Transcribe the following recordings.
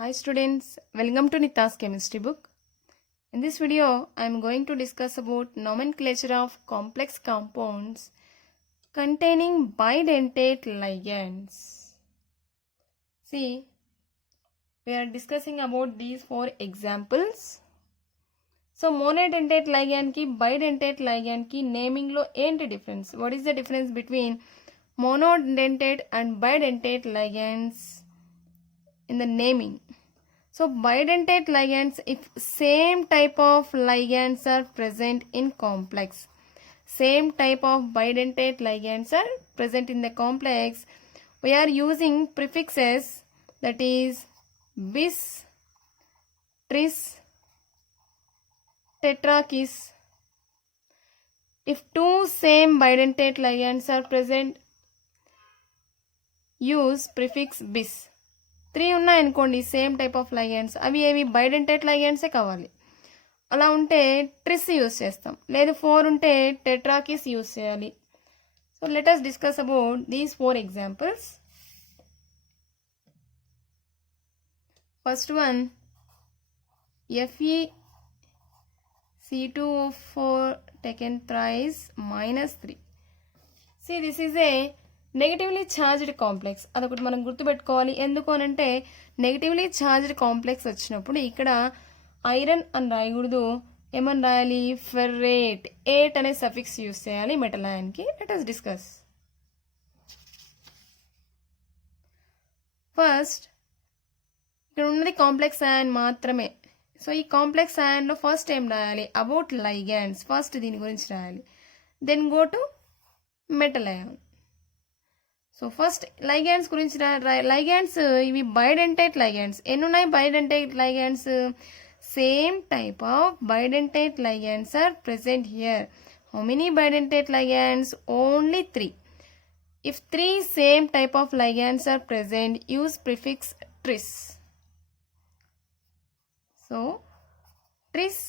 Hi students, welcome to Nita's chemistry book. In this video, I am going to discuss about nomenclature of complex compounds containing bidentate ligands. See, we are discussing about these four examples. So, monodentate ligand ki bidentate ligand ki naming lo enti difference. What is the difference between monodentate and bidentate ligands in the naming? So bidentate ligands, if same type of ligands are present in complex, same type of bidentate ligands are present in the complex, we are using prefixes, that is bis, tris, tetrakis. If two same bidentate ligands are present, use prefix bis. 3 ఉన్నాయనుకోండి same type of ligands, అవి ఏవి బైడెంటేట్ లైగెండ్సే కావాలి. అలా ఉంటే ట్రిస్ యూస్ చేస్తాం. లేదు 4 ఉంటే టెట్రాకిస్ యూస్ చేయాలి. So let us discuss about these 4 examples. First one FeC2O4 taken thrice -3. See, this is a negatively charged complex. అదొకటి మనం గుర్తుపెట్టుకోవాలి. ఎందుకు అనంటే నెగిటివ్లీ ఛార్జ్డ్ కాంప్లెక్స్ వచ్చినప్పుడు ఇక్కడ ఐరన్ అని రాయకూడదు, ఏమని రాయాలి? ఫెర్రేట్. ఏట్ అనే సఫిక్స్ యూస్ చేయాలి మెటల్ అయాన్కి. Let us discuss. ఫస్ట్ ఇక్కడ ఉన్నది కాంప్లెక్స్ అయాన్ మాత్రమే. సో ఈ కాంప్లెక్స్ అయాన్లో ఫస్ట్ ఏం రాయాలి? About ligands. ఫస్ట్ దీని గురించి రాయాలి. Then go to metal ion. So first ligands గురించి లైగాండ్స్ ఇవి బైడెంటేట్ లైగాండ్స్. ఎన్ని ఉన్నాయి bidentate ligands? Same type of bidentate ligands are present here. How many bidentate ligands? Only 3. If 3 same type of ligands are present, use prefix tris. So tris,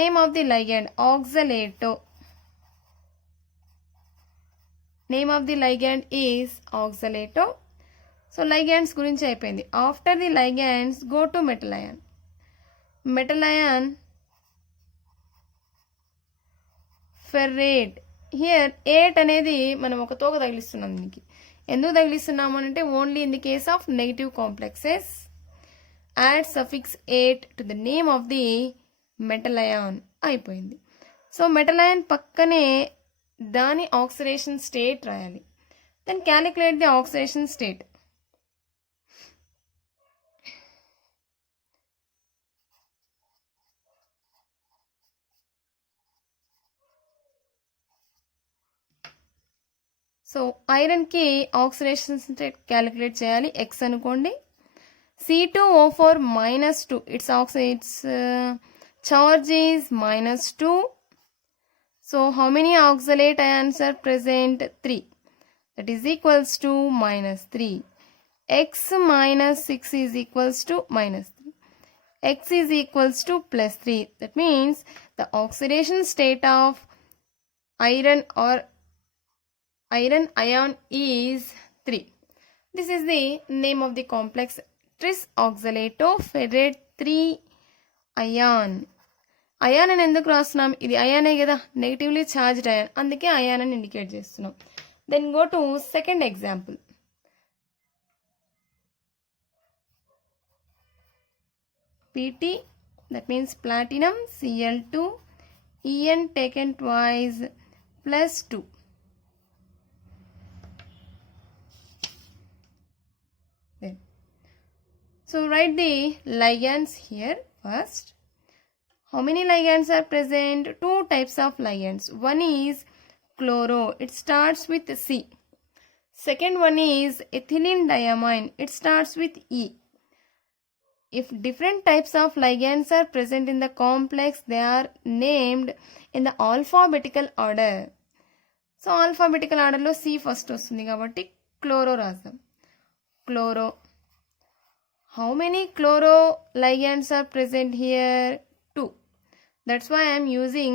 name of the ligand oxalato. Name of the ligand is oxalato. So ligands గురించి అయిపోయింది. After the ligands go to metal ion. Metal ion ferrate. Here 8 అనేది మనం ఒక తోక తగిలిస్తున్నాం దీనికి. ఎందుకు తగిలిస్తున్నాము అంటే only in the case of negative complexes. Add suffix 8 to the name of the metal ion. అయిపోయింది. సో మెటల్ అయాన్ పక్కనే దాని ఆక్సిడేషన్ స్టేట్ రాయాలి. Then calculate the oxidation state. So iron కి ఆక్సిడేషన్ స్టేట్ క్యాలిక్యులేట్ చేయాలి. X అనుకోండి. C2O4 -2, it's charge is -2. So how many oxalate ions are present? 3. That is equals to -3. X -6 is equals to -3. X is equals to +3. That means the oxidation state of iron or iron ion is 3. This is the name of the complex tris oxalato ferrate 3 ion. Ion అని ఎందుకు రాస్తున్నాం? ఇది అయానే కదా, negatively charged ion, అందుకే ion అని indicate చేస్తున్నాం. Then go to second example. PT, that means platinum Cl2 En taken twice +2. Then so write the ligands here first. How many ligands are present? 2 types of ligands. One is chloro. It starts with C. Second one is ethylene diamine. It starts with E. If different types of ligands are present in the complex, they are named in the alphabetical order. So alphabetical order lo C first వస్తుంది కాబట్టి chloro రాద్దాం. Chloro. How many chloro ligands are present here? 2. That's why I am using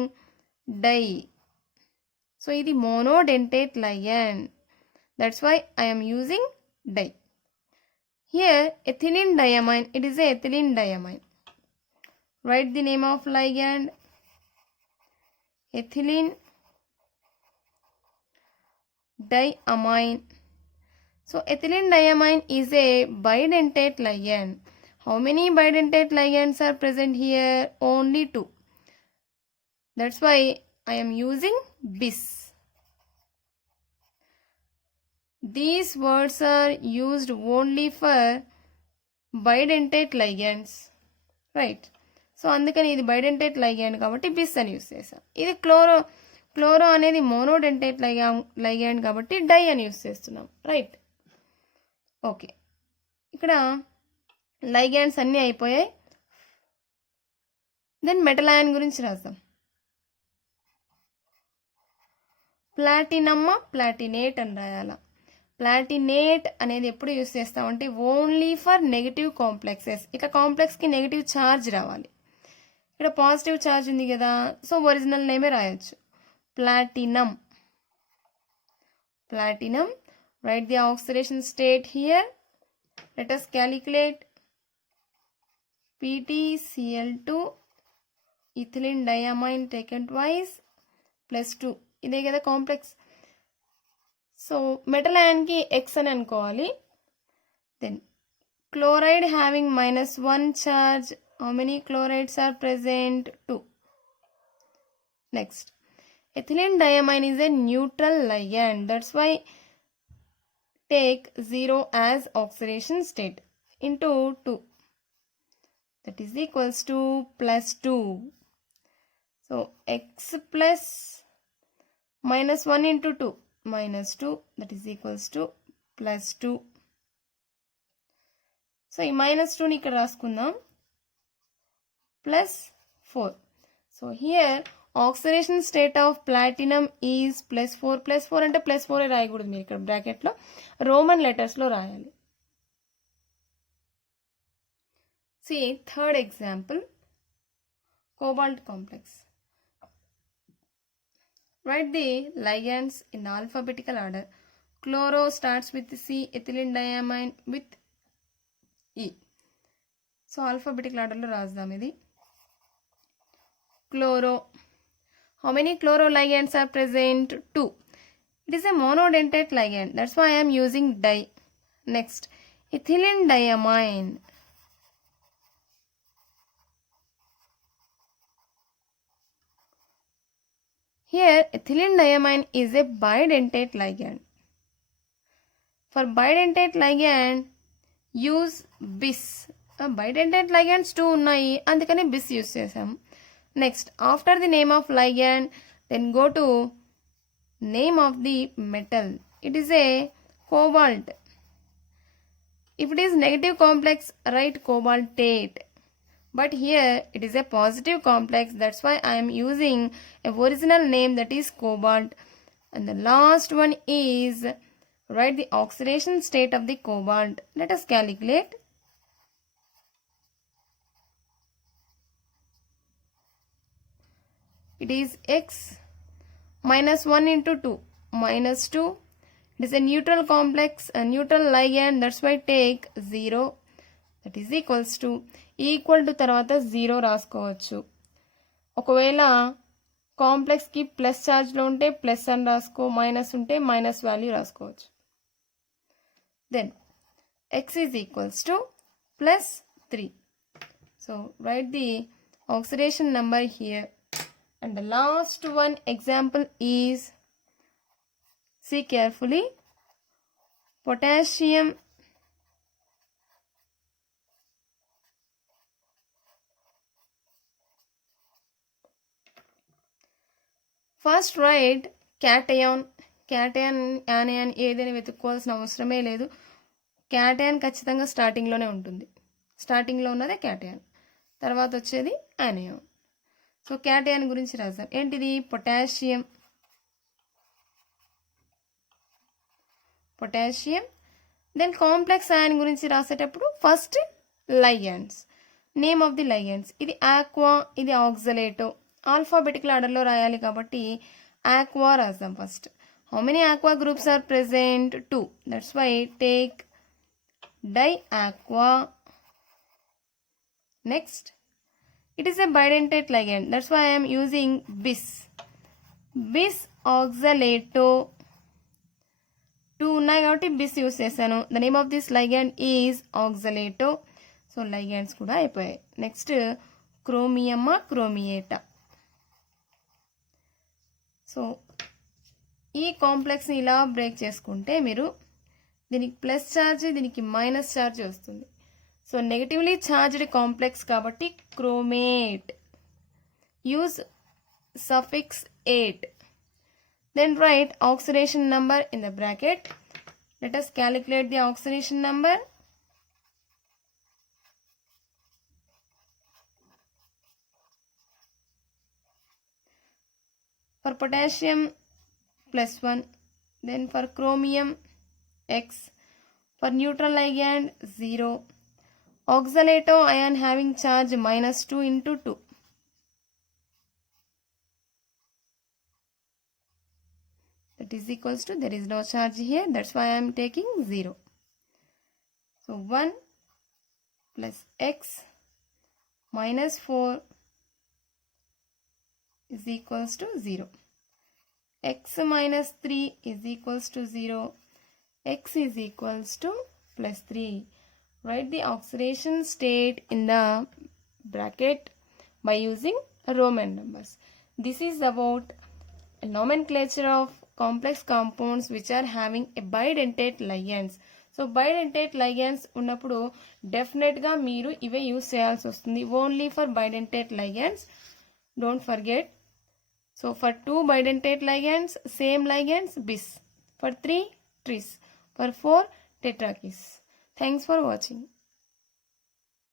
di. So ఇది monodentate ligand. That's why I am using di. Here ethylene diamine, it is a ethylene diamine. Write the name of ligand, ethylene diamine. So ethylene diamine is a bidentate ligand. How many bidentate ligands are present here? Only 2. That's why I am using bis. These words are used only for bidentate ligands. Right. So అందుకని ఇది bidentate ligand కాబట్టి బిస్ అని యూస్ చేసాం. ఇది క్లోరో అనేది monodentate ligand కాబట్టి డై అని యూస్ చేస్తున్నాం. రైట్. ఓకే, ఇక్కడ లైగాండ్స్ అన్నీ అయిపోయాయి. దెన్ మెటల్ అయాన్ గురించి రాద్దాం. ప్లాటినమ్మ ప్లాటినేట్ అని రాయాల. ప్లాటినేట్ అనేది ఎప్పుడు యూస్ చేస్తామంటే ఓన్లీ ఫర్ నెగిటివ్ కాంప్లెక్సెస్. ఇక కాంప్లెక్స్కి నెగిటివ్ ఛార్జ్ రావాలి. ఇక్కడ పాజిటివ్ ఛార్జ్ ఉంది కదా, సో ఒరిజినల్ నేమే రాయొచ్చు, platinum. Platinum. Right the oxidation state here. Let us calculate PtCl2 ethylene diamine taken twice plus 2. ఇదే కదా కాంప్లెక్స్. సో మెటల్ అయాన్కి ఎక్స్ అని అనుకోవాలి. Then chloride having -1 charge. How many chlorides are present? 2. Next, ethylene diamine is a neutral ligand. That's why take 0 as oxidation state into 2. That is equals to +2. So x plus -1 into 2 -2, that is equals to +2. సో ఈ -2ని ఇక్కడ రాసుకుందాం, +4. So here oxidation state of platinum is +4. +4 అంటే +4 రాయకూడదు, మీరు ఇక్కడ బ్రాకెట్లో రోమన్ లెటర్స్లో రాయాలి. See, third example, cobalt complex. Write the ligands in alphabetical order. Chloro starts with C, ethylene diamine with E. So alphabetical order lo raasdam idi. Chloro. How many chloro ligands are present? 2. It is a monodentate ligand. That's why I am using di. Next, ethylene diamine. Here ethylene diamine is a bidentate ligand. For bidentate ligand use bis. Bidentate ligands 2 ఉన్నాయి, అందుకని bis use చేసాం. Next, after the name of ligand, then go to name of the metal. It is a cobalt. If it is negative complex, write cobaltate. But here it is a positive complex, that's why I am using a original name, that is cobalt. And the last one is, write the oxidation state of the cobalt. Let us calculate. It is x -1 into 2 -2. It is a neutral complex, a neutral ligand, that's why take 0. That is equals to, equal to తర్వాత 0 రాసుకోవచ్చు. ఒకవేళ కాంప్లెక్స్కి ప్లస్ ఛార్జ్లో ఉంటే ప్లస్ అని రాసుకో, minus ఉంటే minus value రాసుకోవచ్చు. Then X is equals to +3. So write the oxidation number here. And the last one example is, see carefully, potassium first write cation. Cation anion ఏదైనా వెతుక్కోవాల్సిన అవసరమే లేదు. క్యాటయాన్ ఖచ్చితంగా స్టార్టింగ్లోనే ఉంటుంది. స్టార్టింగ్లో ఉన్నదే క్యాటయాన్, తర్వాత వచ్చేది యానయాన్. సో క్యాటయాన్ గురించి రాద్దాం. ఏంటిది? Potassium. Potassium. Then complex ion గురించి రాసేటప్పుడు first ligands, name of the ligands. ఇది ఆక్వా, ఇది ఆక్సలేటో. ఆల్ఫాబెటికల్ ఆర్డర్లో రాయాలి కాబట్టి ఆక్వా రాద్దాం first. How many aqua groups are present? 2. That's why take diaqua. Next, it is a bidentate ligand. That's why I am using bis. Bis oxalato. 2 ఉన్నాయి కాబట్టి bis use చేశాను. The name of this ligand is oxalato. So ligands కూడా అయిపోయాయి. నెక్స్ట్ క్రోమియమా క్రోమియేటా. సో ఈ కాంప్లెక్స్ని ఇలా బ్రేక్ చేసుకుంటే మీరు దీనికి ప్లస్ ఛార్జ్, దీనికి మైనస్ ఛార్జ్ వస్తుంది. సో నెగటివ్లీ ఛార్జ్డ్ కాంప్లెక్స్ కాబట్టి chromate. Use suffix 8. Then write oxidation number in the bracket. Let us calculate the oxidation number. For potassium +1. Then for chromium X. For neutral ligand 0. Oxalato ion having charge -2 into 2. That is equals to, there is no charge here, that's why I am taking 0. So 1 plus x minus 4 is equals to 0. X minus 3 is equals to 0. X is equals to plus 3. Write the oxidation state in the bracket by using Roman numbers. This is about a nomenclature of complex compounds which are having a bidentate ligands. So bidentate ligands ఉన్నప్పుడు డెఫినెట్గా మీరు ఇవే యూస్ చేయాల్సి వస్తుంది. Only for bidentate ligands, don't forget. So for 2 bidentate ligands, same ligands bis. For 3 tris. For 4 tetrakis. Thanks for watching.